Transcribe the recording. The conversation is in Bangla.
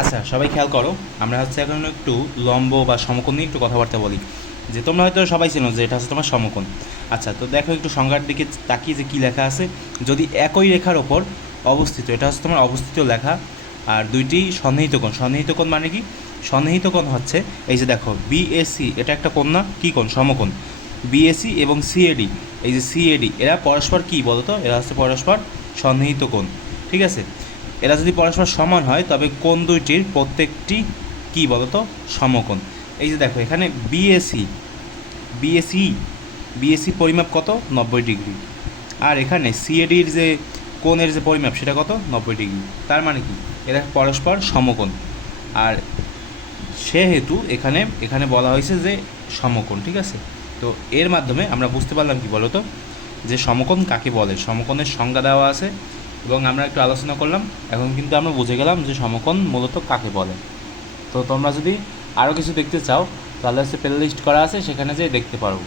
আচ্ছা, সবাই খেয়াল করো। আমরা হচ্ছে এখন একটু লম্ব বা সমকোণ নিয়ে একটু কথাবার্তা বলি। যে তোমরা হয়তো সবাই চেনো যে এটা হচ্ছে তোমার সমকোণ। আচ্ছা, তো দেখো একটু সংজ্ঞার দিকে তাকিয়ে যে কী লেখা আছে। যদি একই রেখার ওপর অবস্থিত, এটা হচ্ছে তোমার অবস্থিত লেখা, আর দুইটি সন্নিহিত কোণ। সন্নিহিত কোণ মানে কি? সন্নিহিত কোণ হচ্ছে এই যে দেখো বিএসি, এটা একটা কোণ না? কী কোণ? সমকোণ। বিএসি এবং সিএডি, এই যে সিএডি, এরা পরস্পর কী বলো তো? এরা হচ্ছে পরস্পর সন্নিহিত কোণ। ঠিক আছে? এরা যদি পরস্পর সমান হয় তবে কোণ দুইটির প্রত্যেকটি কী বলতো? সমকোণ। এই যে দেখো এখানে বিএসি, বিএসি বিএসি পরিমাপ কত? 90 ডিগ্রি। আর এখানে সিএডির যে কোণের যে পরিমাপ সেটা কত? 90 ডিগ্রি। তার মানে কি? এরা পরস্পর সমকোণ। আর সেহেতু এখানে এখানে বলা হয়েছে যে সমকোণ। ঠিক আছে? তো এর মাধ্যমে আমরা বুঝতে পারলাম কি বলো তো, যে সমকোণ কাকে বলে, সমকোণের সংজ্ঞা দেওয়া আছে এবং আমরা একটু আলোচনা করলাম। এখন কিন্তু আমরা বুঝে গেলাম যে সমকোণ মূলত কাকে বলে। তো তোমরা যদি আরও কিছু দেখতে চাও তাহলে হচ্ছে প্লে লিস্ট করা আছে, সেখানে যেয়ে দেখতে পারো।